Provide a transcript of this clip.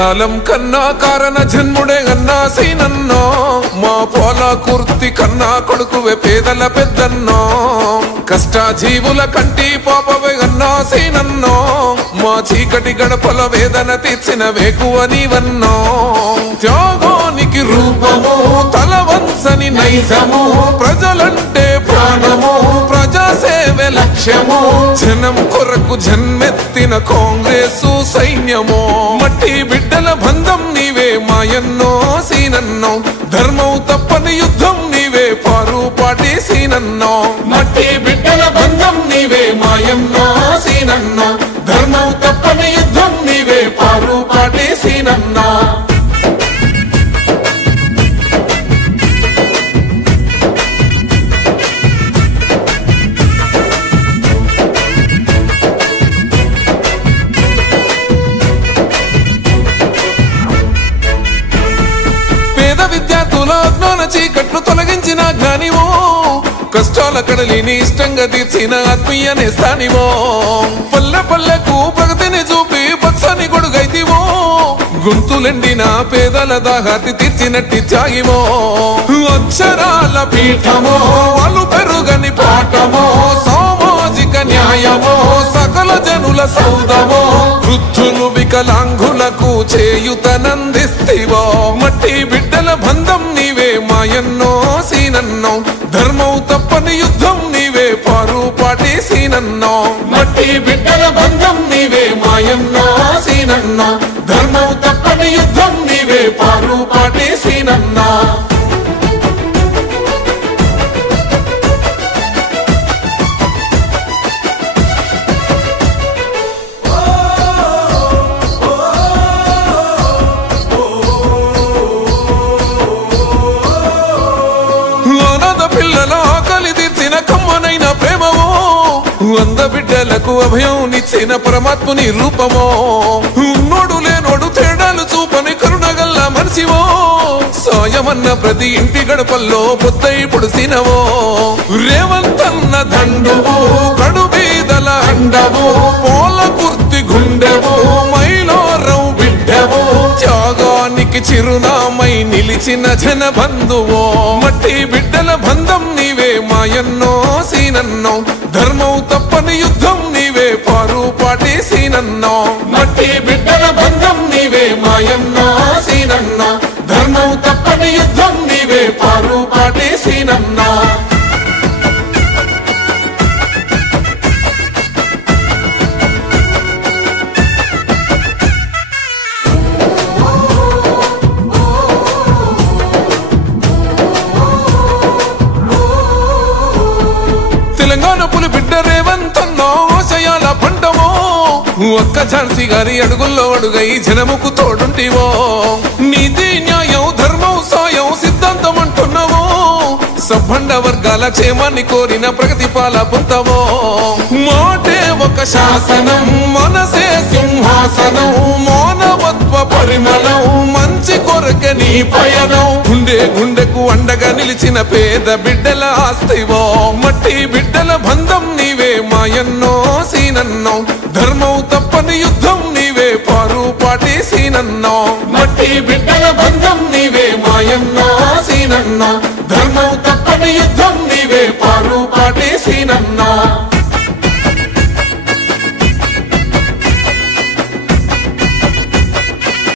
కాలం కన్నా కారణ జన్ముడే గన్నా సీనన్నో మా పోల కుర్తి కన్నా కొడుకువే పేదల పెద్దన్నో కష్ట జీవుల కంటి పాపవే గన్నా సీనన్నో మా చీకటి గడపల వేదన తీర్చిన వేకువ నీవన్నో త్యాగానికి రూపము తలవంచని నైజము ప్రజలంటే ప్రాణము ప్రజాసేవే లక్ష్యము జనం కొరకు జన్మెత్తిన కాంగ్రెసు సైన్యమో మట్టి బిడ్డల బంధం నీవే మాయన్నో సీనన్నో ధర్మం తప్పని యుద్ధం నీవే పారుపాటి సీనన్నో మట్టి బిడ్డల బంధం నీవే మాయన్నో సీనన్నో ధర్మం తప్పని యుద్ధం నీవే పారుపాటి సీనన్నో విద్యార్థుల అజ్ఞాన చీకట్లు తొలగించిన జ్ఞానివో కష్టాల కడలిని ఇష్టంగా తీర్చిన ఆత్మీయ నేస్తానివో పల్లె పల్లెకు ప్రగతిని చూపి పచ్చని గొడుగైతివో గుంతులెండిన పేదల దాహాతి తీర్చినట్టి త్యాగివో అక్షరాల పీఠమో వాళ్ళు పెరుగని పాఠమో సామాజిక న్యాయమో సకల జనుల సౌదమో వృద్ధులు వికలాంగులకు చేయుతనందిస్తివో మట్టి బిడ్డల బంధం నీవే మాయన్నో సీనన్నో ధర్మం తప్పని యుద్ధం నీవే పారుపాటి సీనన్నో మట్టి బిడ్డల బంధం నీవే మాయన్నో సీనన్నో ధర్మం తప్పని యుద్ధం నీవే పారుపాటి సీనన్నో పిల్లల ఆకలి తీర్చిన కమ్మనైన ప్రేమమో వంద బిడ్డలకు అభయంనిచ్చిన పరమాత్ముని రూపమో ఉన్నోడు లేనోడు తేడాలు చూపని కరుణగల్ల మనిషివో సాయమన్న ప్రతి ఇంటి గడపల్లో పొద్దై పొడిసినవో రేవంతన్న దండువో కడు బీదల అండవో పోల కుర్తి గుండెవో మైలోరం బిడ్డవో త్యాగానికి చిరునామై నిలిచిన జన బంధువో మట్టి బిడ్డల బంధం నీవే మాయన్నో సీనన్నో ధర్మం తప్పని యుద్ధం నీవే పారుపాటి సీనన్నో మట్టి బిడ్డల బంధం నీవే మాయన్నో సీనన్నో ధర్మం తప్పని యుద్ధం నీవే పారుపాటి సీనన్నో తెలంగాణ పులి బిడ్డ రేవంతన్నో ఆశయాల పంటమో ఒక్క ఝాన్సీ గారి అడుగుల్లో అడుగై జనముకు తోడుంటివో నీతి న్యాయం ధర్మం సాయం సిద్ధాంతం అంటున్నావో సబ్బండ వర్గాల క్షేమాన్ని కోరిన ప్రగతి పాల పొందవో మాటే ఒక శాసనం మనసే సింహాసనం మానవత్వ పరిమళం మంచి కొరకే నీ పయనం గుండె గుండెకు అండగా నిలిచిన పేద బిడ్డల ఆస్తివో మట్టి బిడ్డల బంధం నీవే మాయన్నో సీనన్నో ధర్మం తప్పని యుద్ధం నీవే పారుపాటి సీనన్నో మట్టి బిడ్డల బంధం నీవే మాయన్నో సీనన్నో ధర్మం తప్పని యుద్ధం నీవే పారుపాటి సీనన్నో